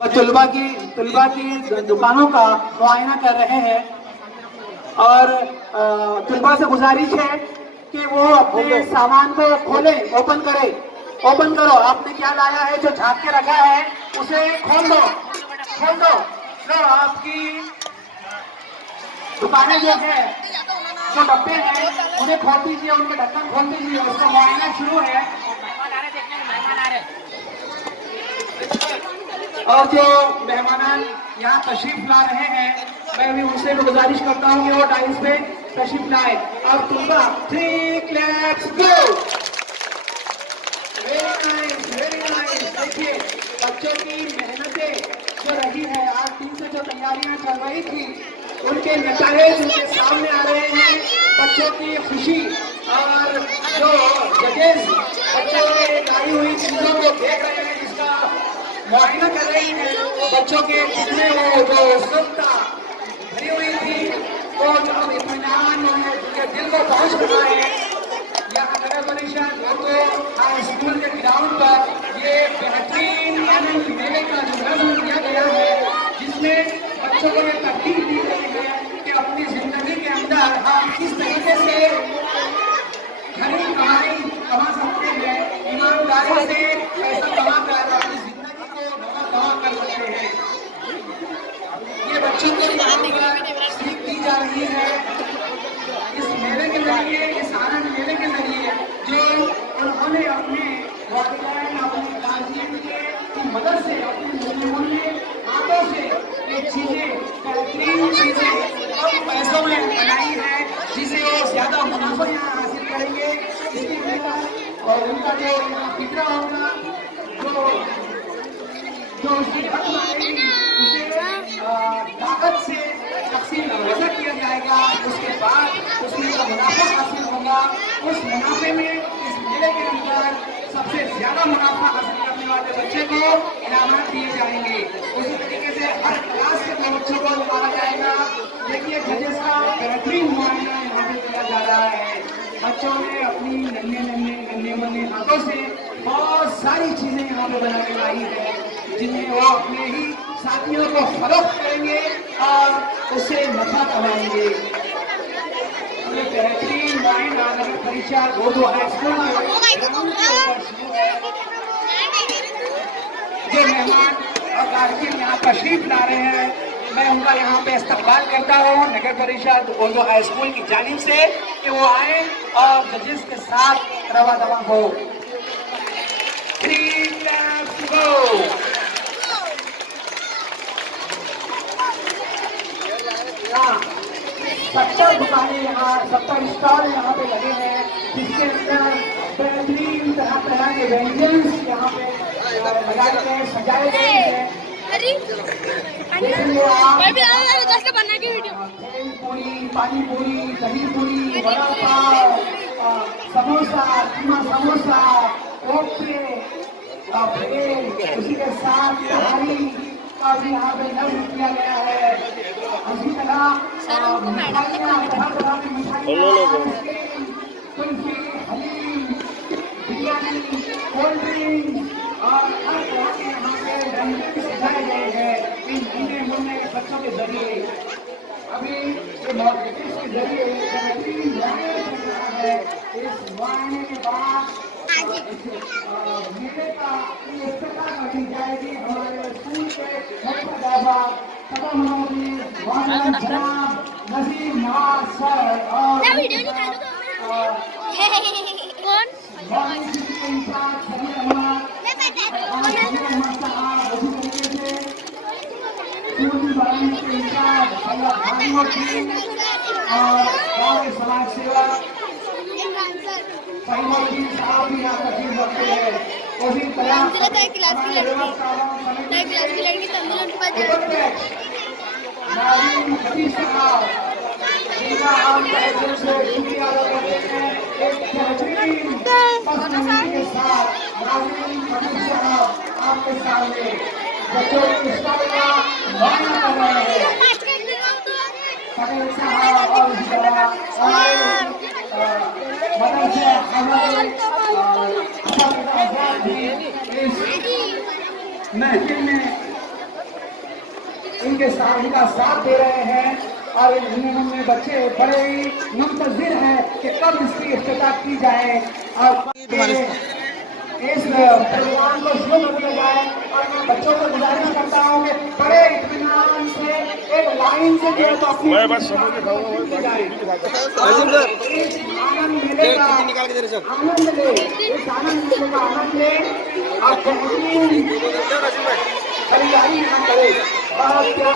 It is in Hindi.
तुलबा की दुकानों का मुआयना कर रहे हैं और तुलबा से गुजारिश है कि वो अपने सामान को खोले, ओपन करो। आपने क्या लाया है, जो झाँक के रखा है उसे खोल दो। लो, आपकी दुकानें जो है, जो डब्बे हैं उन्हें खोल दीजिए, उनके ढक्कन खोल दीजिए, उसका मुआयना शुरू है। और जो मेहमान यहाँ तशरीफ ला रहे हैं, मैं भी उनसे भी गुजारिश करता हूँ कि वो टाइल्स पे तशरीफ लाए। अब तुलबा 3 क्लैप्स गो। Very nice. देखिए बच्चों की मेहनतें जो रही है, आज 3 से जो तैयारियां चल रही थी, उनके नतीजे उनके सामने आ रहे हैं। बच्चों की खुशी और जो जजेस बच्चों ने लाई हुई चीजों को देख रहे हैं, इसका मुआयना कर रही है। बच्चों के जिसमें वो जो उत्सुकता भरी हुई थी, वो जो इत्मीनान उनके दिल को पहुंच रहा है। यहाँ नगर परिषद हाई स्कूल के ग्राउंड पर ये बेहतरीन आनंद मेले का आयोजन किया गया है, जिसमें बच्चों को ये तरकीब दी गई है कि अपनी जिंदगी के अंदर हम किस तरीके से खरी कमाई कमा सकते हैं, ईमानदारी से पैसा कमा कर अपनी जिंदगी को नवा कर सकते हैं। ये बच्चों को यहाँ पर सीख दी जा रही है इस मेले के जरिए, इस आनंद मेले के जरिए, जो उन्होंने अपने वालिदैन, अपने गार्जियन की मदद से, अपने मूल्य हाथों से ये चीजें, बेहतरीन चीजें कम पैसों में बनाई है, जिसे वो ज्यादा मुनाफा यहाँ हासिल करेंगे। इसकी वजह और उनका जो फिक्रा होगा, जो उसकी रकम आएगी, उसे ताकत से तकसीम वजह किया जाएगा। उसके बाद उसमें जो मुनाफा हासिल होगा, उस मुनाफे में इस मेले के अंदर सबसे ज्यादा मुनाफा हासिल करने वाले बच्चे को इनामात दिए जाएंगे। उसी तरीके से हर क्लास के बच्चों को निकाला जाएगा। देखिए जजेस का बेहतरीन मुआयना यहाँ पे किया जा रहा है। बच्चों ने अपनी नन्हे हाथों से बहुत सारी चीजें यहाँ पे बना के लाई है, जिन्हें वो अपने ही साथियों को फरोख्त करेंगे और उससे नफा कमाएंगे। ये बेहतरीन लाइन नगर परिषद उर्दू हाई स्कूल जो मेहमान और गार्जियन यहाँ तशरीफ ला रहे हैं, मैं उनका यहाँ पे इस्तकबाल करता हूँ नगर परिषद उर्दू हाई स्कूल की जानिब से कि वो आए और जजेस के साथ रवा दवा हो। 3 क्लैप्स गो। 70 दुकानें यहाँ, 70 स्टॉल यहाँ पे लगे हैं, जिसके अंदर बेहतरीन तरह के व्यंजन यहाँ पे लगाए गए, सजाए गए हैं। पूरी, पानी पूरी, दही पूरी, वड़ा पाव, समोसा, कीमा समोसा, कोफ्ते, उसी के साथ नहारी का भी यहाँ पे नज़र किया गया है। इसी तरह तरह की मिठाइयाँ, कुल्फी, हलीम, बिरयानी, कोल्ड ड्रिंक और हर तरह के यहाँ पे व्यंजन सजाए गए हैं इन नन्हे मुन्ने बच्चों के जरिए। अभी ये मार्केटिंग के जरिए बेहतरीन मुआयना चल रहा है। इस मुआयने के बाद मेले का इफ्तिताह कर दी जाएगी। हमारे स्कूल के मुख्य अध्यापक जनाब नसीम नवाज सर और और समाज सेवा साहब भी यहाँ तकलीफ रखते हैं। उसी तरह क्लास की लड़की जिनका हम दिल से शुक्रिया अदा करते हैं। एक बेहतरीन के साथ आपके सामने बच्चों की स्टोरी का मुआयना कर रहे हैं। पटेल साहब और इसी तरह मदरसे हमारे महफिल में उनके साथ उनका साथ दे रहे हैं और इन्होंने बच्चे बड़े ही मुंतजिर हैं कि कब इसकी इफ्तिताह की जाए और इस प्रोग्राम को शुरू कर दिया जाए। और मैं बच्चों को गुजारिश करता हूँ कि बड़े इत्मीनान से एक लाइन से जो है तो अपनी की जाए। इस आनंद मेले का आनंद ले, इस आनंद मेले का आनंद ले और बेहतरीन खरीदारी न करे और क्या